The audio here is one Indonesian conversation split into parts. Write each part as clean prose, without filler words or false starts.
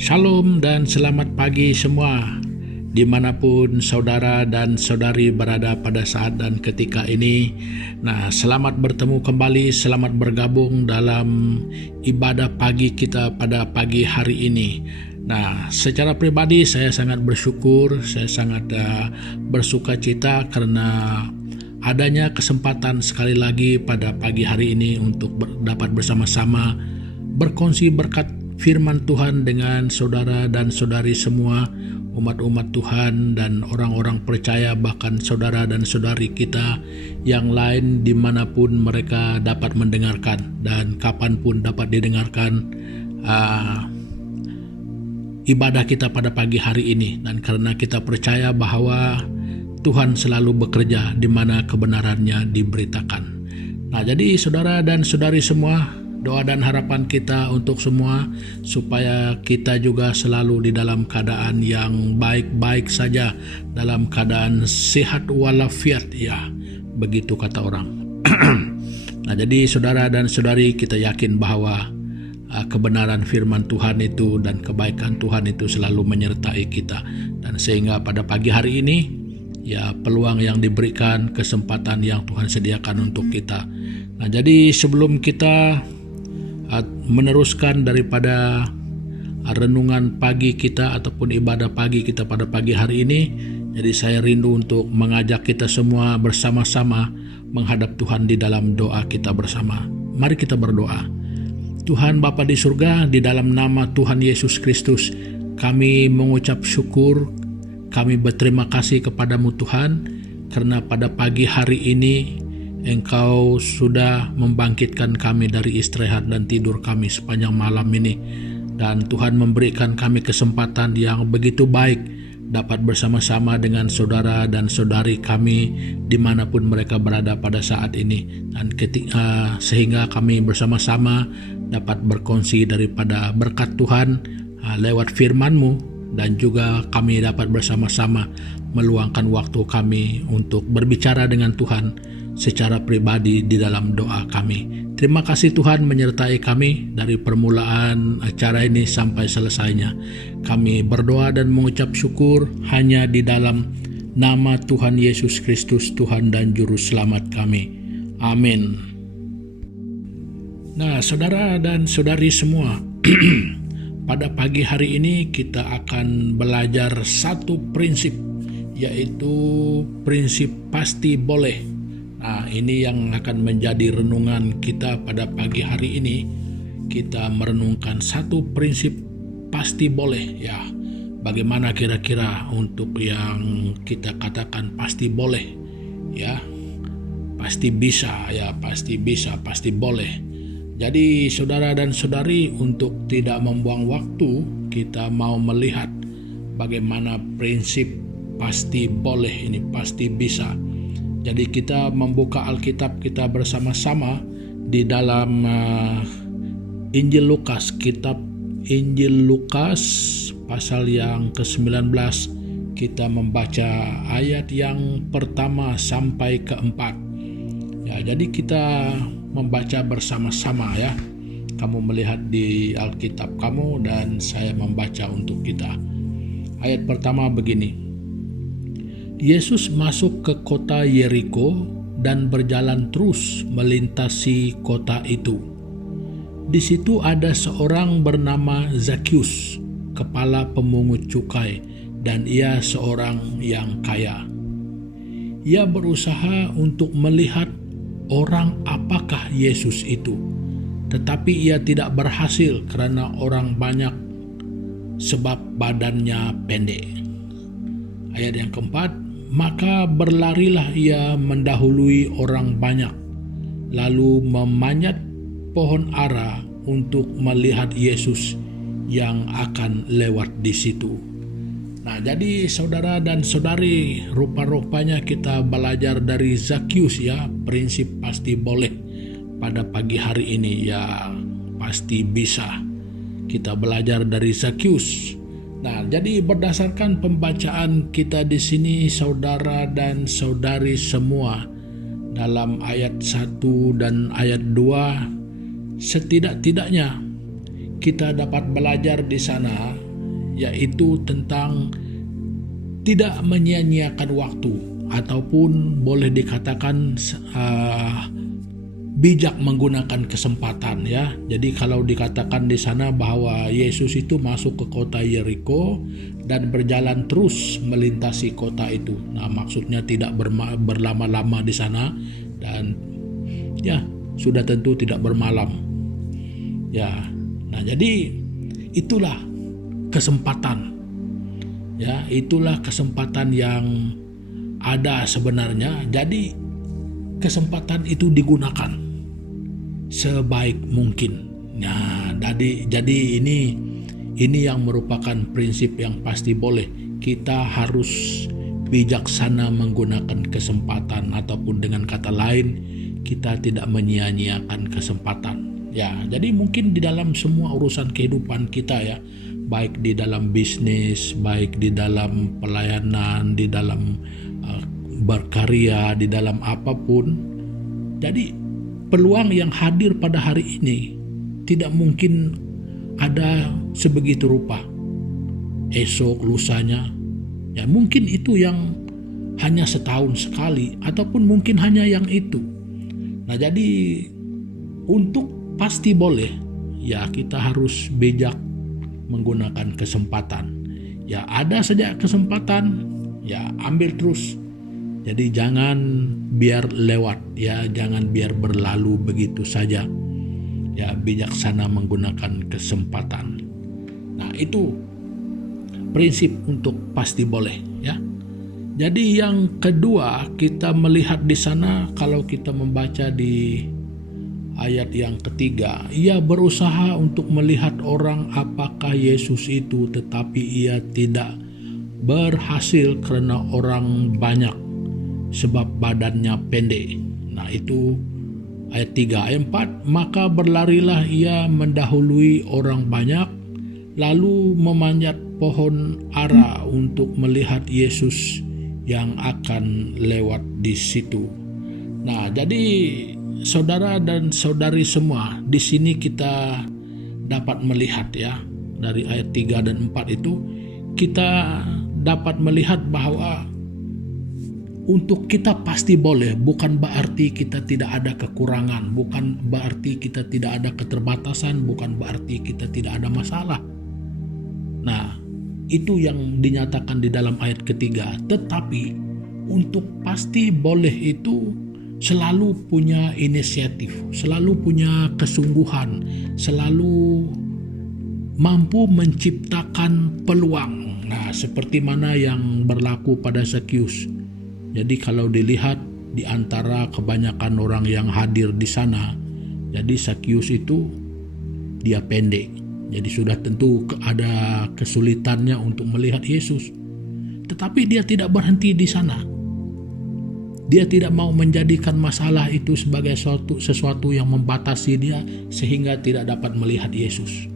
Shalom dan selamat pagi semua, dimanapun saudara dan saudari berada pada saat dan ketika ini. Nah, selamat bertemu kembali, selamat bergabung dalam ibadah pagi kita pada pagi hari ini. Nah, secara pribadi saya sangat bersyukur, saya sangat bersuka cita karena adanya kesempatan sekali lagi pada pagi hari ini untuk dapat bersama-sama berkongsi berkat firman Tuhan dengan saudara dan saudari semua, umat-umat Tuhan dan orang-orang percaya, bahkan saudara dan saudari kita yang lain dimanapun mereka dapat mendengarkan dan kapanpun dapat didengarkan ibadah kita pada pagi hari ini. Dan karena kita percaya bahwa Tuhan selalu bekerja di mana kebenarannya diberitakan. Nah, jadi saudara dan saudari semua, doa dan harapan kita untuk semua supaya kita juga selalu di dalam keadaan yang baik-baik saja, dalam keadaan sehat walafiat, ya begitu kata orang. Nah, jadi saudara dan saudari, kita yakin bahwa kebenaran firman Tuhan itu dan kebaikan Tuhan itu selalu menyertai kita, dan sehingga pada pagi hari ini ya peluang yang diberikan, kesempatan yang Tuhan sediakan untuk kita. Nah, jadi sebelum kita meneruskan daripada renungan pagi kita ataupun ibadah pagi kita pada pagi hari ini, jadi saya rindu untuk mengajak kita semua bersama-sama menghadap Tuhan di dalam doa kita bersama. Mari kita berdoa. Tuhan Bapa di surga, di dalam nama Tuhan Yesus Kristus, kami mengucap syukur, kami berterima kasih kepadamu Tuhan, karena pada pagi hari ini Engkau sudah membangkitkan kami dari istirahat dan tidur kami sepanjang malam ini. Dan Tuhan memberikan kami kesempatan yang begitu baik dapat bersama-sama dengan saudara dan saudari kami dimanapun mereka berada pada saat ini. Dan sehingga kami bersama-sama dapat berkongsi daripada berkat Tuhan lewat firman-Mu, dan juga kami dapat bersama-sama meluangkan waktu kami untuk berbicara dengan Tuhan secara pribadi di dalam doa kami. Terima kasih Tuhan menyertai kami dari permulaan acara ini sampai selesainya. Kami berdoa dan mengucap syukur hanya di dalam nama Tuhan Yesus Kristus, Tuhan dan Juru Selamat kami. Amin. Nah, saudara dan saudari semua, pada pagi hari ini kita akan belajar satu prinsip, yaitu prinsip pasti boleh. Nah, ini yang akan menjadi renungan kita pada pagi hari ini. Kita merenungkan satu prinsip pasti boleh, ya. Bagaimana kira-kira untuk yang kita katakan pasti boleh, ya? Pasti bisa, ya, pasti bisa, pasti boleh. Jadi saudara dan saudari, untuk tidak membuang waktu, kita mau melihat bagaimana prinsip pasti boleh ini, pasti bisa. Jadi kita membuka Alkitab kita bersama-sama di dalam Injil Lukas, kitab Injil Lukas pasal yang ke-19. Kita membaca ayat yang pertama sampai ke-4. Ya, jadi kita membaca bersama-sama, ya. Kamu melihat di Alkitab kamu dan saya membaca untuk kita. Ayat pertama begini. Yesus masuk ke kota Yeriko dan berjalan terus melintasi kota itu. Di situ ada seorang bernama Zakius, kepala pemungut cukai, dan ia seorang yang kaya. Ia berusaha untuk melihat orang apakah Yesus itu, tetapi ia tidak berhasil karena orang banyak sebab badannya pendek. Ayat yang keempat. Maka berlarilah ia mendahului orang banyak, lalu memanjat pohon ara untuk melihat Yesus yang akan lewat di situ. Nah, jadi saudara dan saudari, rupa-rupanya kita belajar dari Zakius, ya, prinsip pasti boleh pada pagi hari ini, ya, pasti bisa. Kita belajar dari Zakius. Nah, jadi berdasarkan pembacaan kita di sini, saudara dan saudari semua, dalam ayat 1 dan ayat 2, setidak-tidaknya kita dapat belajar di sana yaitu tentang tidak menyia-nyiakan waktu, ataupun boleh dikatakan bijak menggunakan kesempatan ya. Jadi kalau dikatakan di sana bahwa Yesus itu masuk ke kota Yeriko dan berjalan terus melintasi kota itu. Nah, maksudnya tidak berlama-lama di sana, dan ya sudah tentu tidak bermalam. Ya. Nah, jadi itulah kesempatan. Ya, itulah kesempatan yang ada sebenarnya. Jadi kesempatan itu digunakan sebaik mungkin. Nah, jadi ini yang merupakan prinsip yang pasti boleh. Kita harus bijaksana menggunakan kesempatan, ataupun dengan kata lain, kita tidak menyia-nyiakan kesempatan. Ya, jadi mungkin di dalam semua urusan kehidupan kita ya, baik di dalam bisnis, baik di dalam pelayanan, di dalam berkarya, di dalam apapun. Jadi peluang yang hadir pada hari ini tidak mungkin ada sebegitu rupa. Esok, lusanya, ya mungkin itu yang hanya setahun sekali, ataupun mungkin hanya yang itu. Nah, jadi untuk pasti boleh, ya kita harus bijak menggunakan kesempatan. Ya ada saja kesempatan, ya ambil terus. Jadi jangan biar lewat, ya jangan biar berlalu begitu saja. Ya bijaksana menggunakan kesempatan. Nah, itu prinsip untuk pasti boleh ya. Jadi yang kedua, kita melihat di sana, kalau kita membaca di ayat yang ketiga, ia berusaha untuk melihat orang apakah Yesus itu, tetapi ia tidak berhasil karena orang banyak, sebab badannya pendek. Nah, itu ayat 3. Ayat 4, maka berlarilah ia mendahului orang banyak, lalu memanjat pohon ara untuk melihat Yesus yang akan lewat di situ. Nah, jadi saudara dan saudari semua, di sini kita dapat melihat ya, dari ayat 3 dan 4 itu kita dapat melihat bahwa untuk kita pasti boleh, bukan berarti kita tidak ada kekurangan, bukan berarti kita tidak ada keterbatasan, bukan berarti kita tidak ada masalah. Nah, itu yang dinyatakan di dalam ayat ketiga. Tetapi untuk pasti boleh itu selalu punya inisiatif, selalu punya kesungguhan, selalu mampu menciptakan peluang. Nah, seperti mana yang berlaku pada Zakius. Jadi kalau dilihat di antara kebanyakan orang yang hadir di sana, jadi Zakius itu dia pendek. Jadi sudah tentu ada kesulitannya untuk melihat Yesus. Tetapi dia tidak berhenti di sana. Dia tidak mau menjadikan masalah itu sebagai sesuatu yang membatasi dia sehingga tidak dapat melihat Yesus.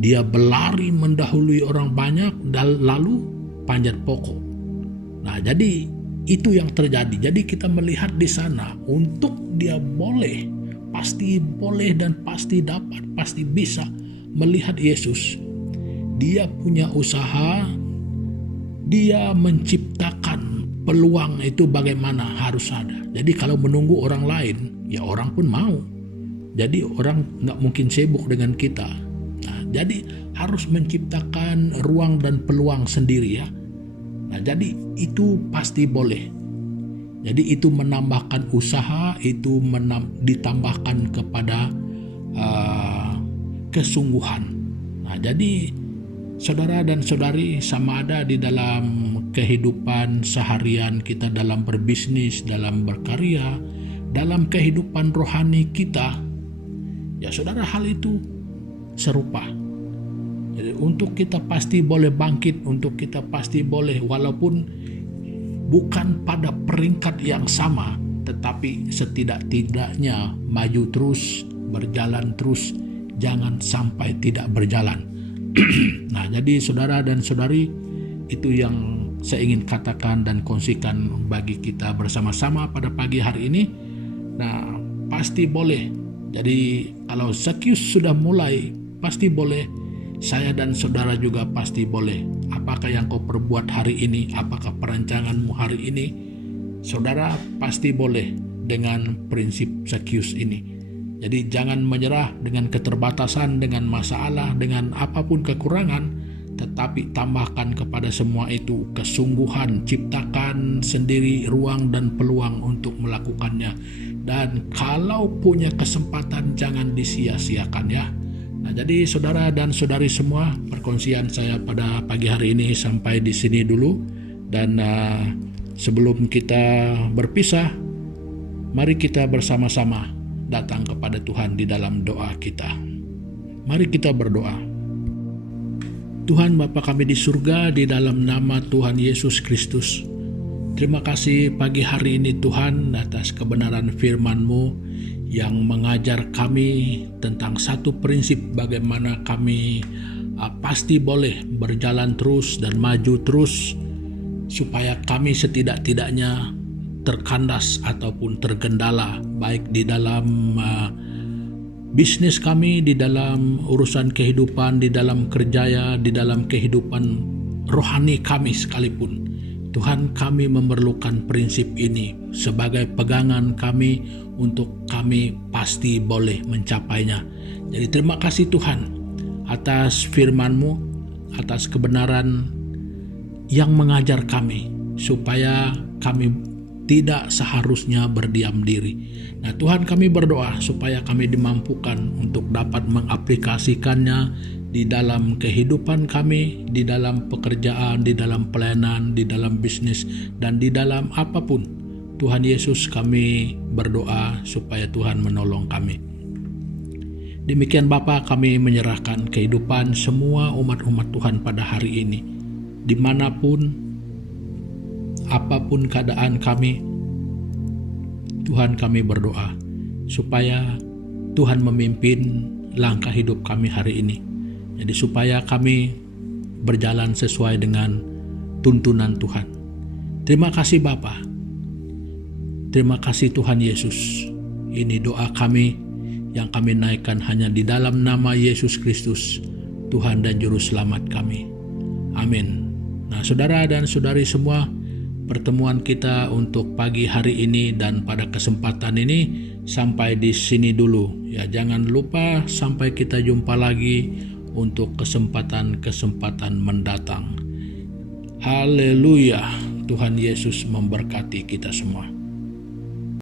Dia berlari mendahului orang banyak dan lalu panjat pokok. Nah, jadi itu yang terjadi. Jadi kita melihat di sana, untuk dia boleh, pasti boleh dan pasti dapat, pasti bisa melihat Yesus. Dia punya usaha, dia menciptakan peluang itu bagaimana harus ada. Jadi kalau menunggu orang lain, ya orang pun mau. Jadi orang nggak mungkin sibuk dengan kita. Nah, jadi harus menciptakan ruang dan peluang sendiri ya. Nah, jadi itu pasti boleh. Jadi itu menambahkan usaha, itu ditambahkan kepada kesungguhan. Nah, jadi saudara dan saudari, sama ada di dalam kehidupan seharian kita, dalam berbisnis, dalam berkarya, dalam kehidupan rohani kita, ya saudara, hal itu serupa. Jadi untuk kita pasti boleh bangkit, untuk kita pasti boleh, walaupun bukan pada peringkat yang sama, tetapi setidak-tidaknya maju terus, berjalan terus, jangan sampai tidak berjalan. Nah, jadi saudara dan saudari, itu yang saya ingin katakan dan kongsikan bagi kita bersama-sama pada pagi hari ini. Nah, pasti boleh. Jadi kalau Zakius sudah mulai, pasti boleh. Saya dan saudara juga pasti boleh. Apakah yang kau perbuat hari ini? Apakah perancanganmu hari ini? Saudara pasti boleh dengan prinsip Zakius ini. Jadi jangan menyerah dengan keterbatasan, dengan masalah, dengan apapun kekurangan, tetapi tambahkan kepada semua itu kesungguhan, ciptakan sendiri ruang dan peluang untuk melakukannya. Dan kalau punya kesempatan jangan disia-siakan ya. Nah, jadi saudara dan saudari semua, perkongsian saya pada pagi hari ini sampai di sini dulu. Dan sebelum kita berpisah, mari kita bersama-sama datang kepada Tuhan di dalam doa kita. Mari kita berdoa. Tuhan Bapa kami di surga, di dalam nama Tuhan Yesus Kristus, terima kasih pagi hari ini Tuhan atas kebenaran firman-Mu yang mengajar kami tentang satu prinsip bagaimana kami pasti boleh berjalan terus dan maju terus, supaya kami setidak-tidaknya terkandas ataupun tergendala, baik di dalam bisnis kami, di dalam urusan kehidupan, di dalam kerjaya, di dalam kehidupan rohani kami sekalipun. Tuhan, kami memerlukan prinsip ini sebagai pegangan kami untuk kami pasti boleh mencapainya. Jadi terima kasih Tuhan atas firman-Mu, atas kebenaran yang mengajar kami supaya kami tidak seharusnya berdiam diri. Nah Tuhan, kami berdoa supaya kami dimampukan untuk dapat mengaplikasikannya di dalam kehidupan kami, di dalam pekerjaan, di dalam pelayanan, di dalam bisnis, dan di dalam apapun. Tuhan Yesus, kami berdoa supaya Tuhan menolong kami. Demikian Bapa, kami menyerahkan kehidupan semua umat-umat Tuhan pada hari ini. Dimanapun, apapun keadaan kami, Tuhan, kami berdoa supaya Tuhan memimpin langkah hidup kami hari ini. Jadi supaya kami berjalan sesuai dengan tuntunan Tuhan. Terima kasih Bapa. Terima kasih Tuhan Yesus. Ini doa kami yang kami naikkan hanya di dalam nama Yesus Kristus, Tuhan dan Juru Selamat kami. Amin. Nah saudara dan saudari semua, pertemuan kita untuk pagi hari ini dan pada kesempatan ini sampai di sini dulu. Ya, jangan lupa sampai kita jumpa lagi untuk kesempatan-kesempatan mendatang. Haleluya. Tuhan Yesus memberkati kita semua.